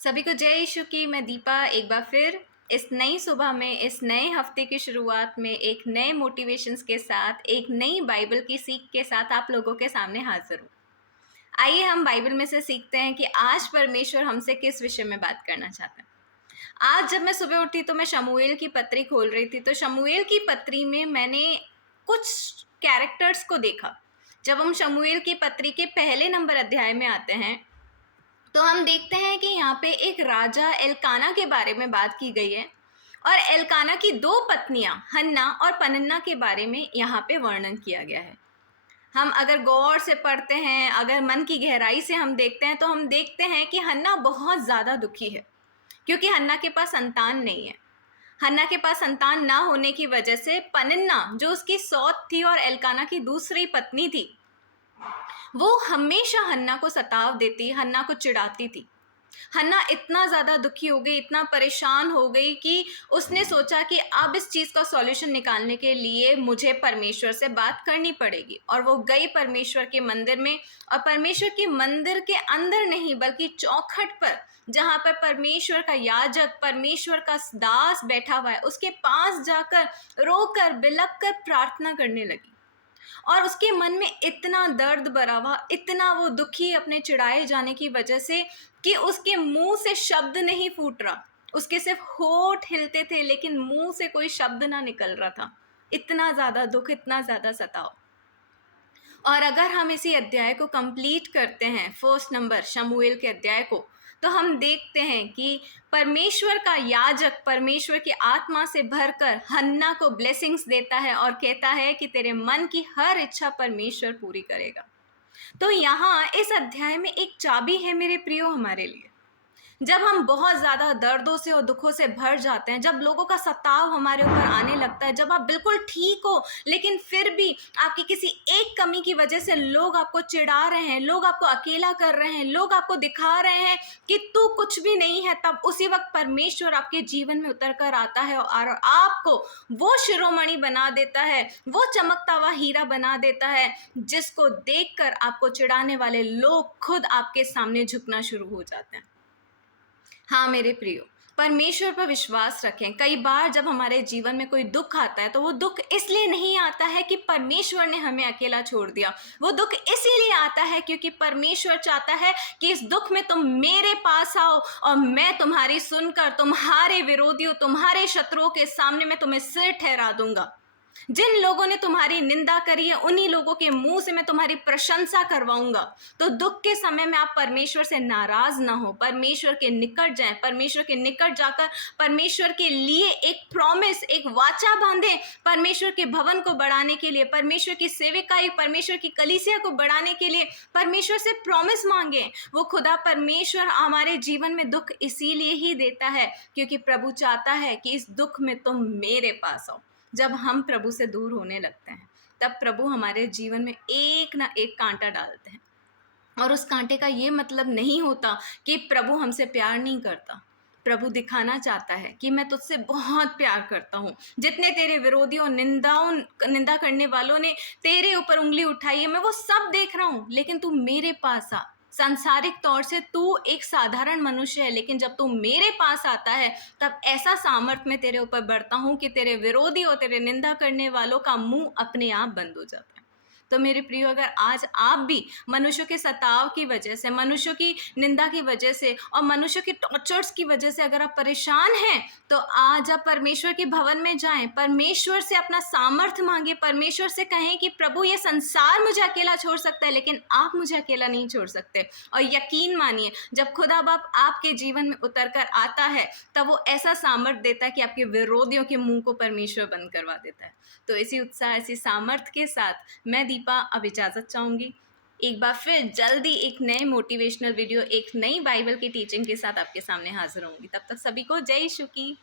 सभी को जय यीशु की। मैं दीपा एक बार फिर इस नई सुबह में, इस नए हफ्ते की शुरुआत में एक नए मोटिवेशंस के साथ, एक नई बाइबल की सीख के साथ आप लोगों के सामने हाजिर हूँ। आइए हम बाइबल में से सीखते हैं कि आज परमेश्वर हमसे किस विषय में बात करना चाहते हैं। आज जब मैं सुबह उठी तो मैं शमूएल की पत्री खोल रही थी, तो शमूएल की पत्री में मैंने कुछ कैरेक्टर्स को देखा। जब हम शमूएल की पत्री के पहले नंबर अध्याय में आते हैं तो हम देखते हैं कि यहाँ पे एक राजा एल्काना के बारे में बात की गई है और एल्काना की दो पत्नियां हन्ना और पनिन्ना के बारे में यहाँ पे वर्णन किया गया है। हम अगर गौर से पढ़ते हैं, अगर मन की गहराई से हम देखते हैं, तो हम देखते हैं कि हन्ना बहुत ज़्यादा दुखी है क्योंकि हन्ना के पास संतान नहीं है। हन्ना के पास संतान ना होने की वजह से पनिन्ना, जो उसकी सौत थी और एल्काना की दूसरी पत्नी थी, वो हमेशा हन्ना को सताव देती, हन्ना को चिढ़ाती थी। हन्ना इतना ज़्यादा दुखी हो गई, इतना परेशान हो गई कि उसने सोचा कि अब इस चीज़ का सॉल्यूशन निकालने के लिए मुझे परमेश्वर से बात करनी पड़ेगी। और वो गई परमेश्वर के मंदिर में, और परमेश्वर के मंदिर के अंदर नहीं बल्कि चौखट पर, जहाँ पर परमेश्वर का याजक, परमेश्वर का दास बैठा हुआ है, उसके पास जाकर रोकर बिलख कर प्रार्थना करने लगी। और उसके मन में इतना दर्द भरा हुआ, इतना वो दुखी अपने चिढ़ाए जाने की वजह से कि उसके मुंह से शब्द नहीं फूट रहा। उसके सिर्फ होठ हिलते थे लेकिन मुंह से कोई शब्द ना निकल रहा था। इतना ज़्यादा दुख, इतना ज़्यादा सताव। और अगर हम इसी अध्याय को कंप्लीट करते हैं, फर्स्ट नंबर शमूएल के अध्याय को, तो हम देखते हैं कि परमेश्वर का याजक परमेश्वर की आत्मा से भरकर हन्ना को ब्लेसिंग्स देता है और कहता है कि तेरे मन की हर इच्छा परमेश्वर पूरी करेगा। तो यहाँ इस अध्याय में एक चाबी है मेरे प्रियो हमारे लिए। जब हम बहुत ज़्यादा दर्दों से और दुखों से भर जाते हैं, जब लोगों का सताव हमारे ऊपर आने लगता है, जब आप बिल्कुल ठीक हो लेकिन फिर भी आपकी किसी एक कमी की वजह से लोग आपको चिढ़ा रहे हैं, लोग आपको अकेला कर रहे हैं, लोग आपको दिखा रहे हैं कि तू कुछ भी नहीं है, तब उसी वक्त परमेश्वर आपके जीवन में उतर कर आता है और आपको वो शिरोमणि बना देता है, वो चमकता हुआ हीरा बना देता है, जिसको देखकर आपको चिढ़ाने वाले लोग खुद आपके सामने झुकना शुरू हो जाते हैं। हाँ मेरे प्रियो, परमेश्वर पर विश्वास रखें। कई बार जब हमारे जीवन में कोई दुख आता है तो वो दुख इसलिए नहीं आता है कि परमेश्वर ने हमें अकेला छोड़ दिया। वो दुख इसीलिए आता है क्योंकि परमेश्वर चाहता है कि इस दुख में तुम मेरे पास आओ और मैं तुम्हारी सुनकर तुम्हारे विरोधियों, तुम्हारे शत्रुओं के सामने मैं तुम्हें सिर ठहरा दूंगा। जिन लोगों ने तुम्हारी निंदा करी है उन्हीं लोगों के मुंह से मैं तुम्हारी प्रशंसा करवाऊंगा। तो दुख के समय में आप परमेश्वर से नाराज ना हो, परमेश्वर के निकट जाएं, परमेश्वर के निकट जाकर परमेश्वर के लिए एक प्रॉमिस, एक वाचा बांधें, परमेश्वर के भवन को बढ़ाने के लिए, परमेश्वर की सेविकाई, परमेश्वर की कलीसिया को बढ़ाने के लिए परमेश्वर से प्रॉमिस मांगे। वो खुदा परमेश्वर हमारे जीवन में दुख इसीलिए ही देता है क्योंकि प्रभु चाहता है कि इस दुख में तुम मेरे पास आओ। जब हम प्रभु से दूर होने लगते हैं तब प्रभु हमारे जीवन में एक ना एक कांटा डालते हैं। और उस कांटे का ये मतलब नहीं होता कि प्रभु हमसे प्यार नहीं करता। प्रभु दिखाना चाहता है कि मैं तुझसे बहुत प्यार करता हूँ। जितने तेरे विरोधियों, निंदा करने वालों ने तेरे ऊपर उंगली उठाई है, मैं वो सब देख रहा हूँ, लेकिन तू मेरे पास आ। सांसारिक तौर से तू एक साधारण मनुष्य है, लेकिन जब तू मेरे पास आता है तब ऐसा सामर्थ में तेरे ऊपर बढ़ता हूँ कि तेरे विरोधी और तेरे निंदा करने वालों का मुंह अपने आप बंद हो जाता है। तो मेरे प्रियो, अगर आज आप भी मनुष्यों के सताव की वजह से, मनुष्यों की निंदा की वजह से और मनुष्यों के टॉर्चर्स की वजह से अगर आप परेशान हैं, तो आज आप परमेश्वर के भवन में जाएं, परमेश्वर से अपना सामर्थ्य मांगे, परमेश्वर से कहें कि प्रभु ये संसार मुझे अकेला छोड़ सकता है लेकिन आप मुझे अकेला नहीं छोड़ सकते। और यकीन मानिए, जब खुदा बाप आपके जीवन में उतर कर आता है तब वो ऐसा सामर्थ्य देता है कि आपके विरोधियों के मुंह को परमेश्वर बंद करवा देता है। तो इसी उत्साह, इसी सामर्थ्य के साथ मैं दीपा अब इजाज़त चाहूँगी। एक बार फिर जल्दी एक नए मोटिवेशनल वीडियो, एक नई बाइबल की टीचिंग के साथ आपके सामने हाजिर होंगी। तब तक सभी को जय यीशु की।